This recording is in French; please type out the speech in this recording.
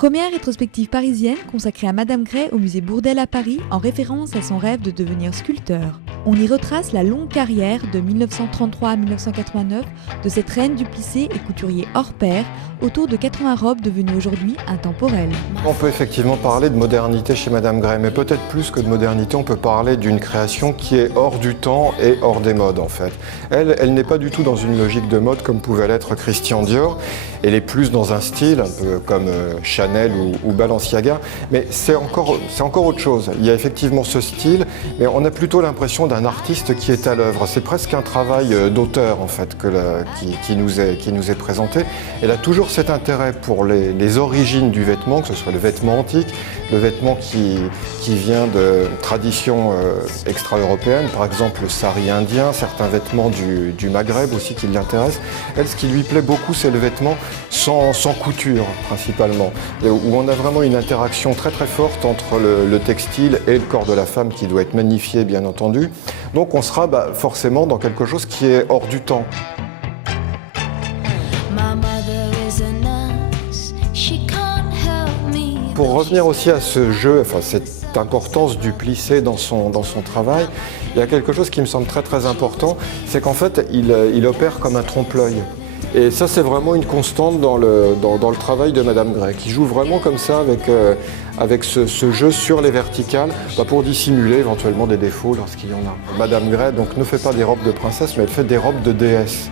Première rétrospective parisienne consacrée à Madame Gray au musée Bourdelle à Paris en référence à son rêve de devenir sculpteur. On y retrace la longue carrière de 1933 à 1989 de cette reine du plissé et couturier hors pair autour de 80 robes devenues aujourd'hui intemporelles. On peut effectivement parler de modernité chez Madame Gray, mais peut-être plus que de modernité, on peut parler d'une création qui est hors du temps et hors des modes en fait. Elle n'est pas du tout dans une logique de mode comme pouvait l'être Christian Dior. Elle est plus dans un style, un peu comme Chanel ou Balenciaga, mais c'est encore autre chose. Il y a effectivement ce style, mais on a plutôt l'impression d'un artiste qui est à l'œuvre. C'est presque un travail d'auteur en fait qui nous est présenté. Elle a toujours cet intérêt pour les origines du vêtement, que ce soit le vêtement antique, le vêtement qui vient de traditions extra-européennes, par exemple le sari indien, certains vêtements du Maghreb aussi qui l'intéressent. Elle, ce qui lui plaît beaucoup, c'est le vêtement sans couture principalement, où on a vraiment une interaction très très forte entre le textile et le corps de la femme qui doit être magnifié bien entendu. Donc on sera forcément dans quelque chose qui est hors du temps. Pour revenir aussi à ce jeu, cette importance du plissé dans son travail, il y a quelque chose qui me semble très très important, c'est qu'en fait il opère comme un trompe-l'œil. Et ça c'est vraiment une constante dans le travail de Madame Gray, qui joue vraiment comme ça avec ce jeu sur les verticales pour dissimuler éventuellement des défauts lorsqu'il y en a. Madame Gray donc, ne fait pas des robes de princesse, mais elle fait des robes de déesse.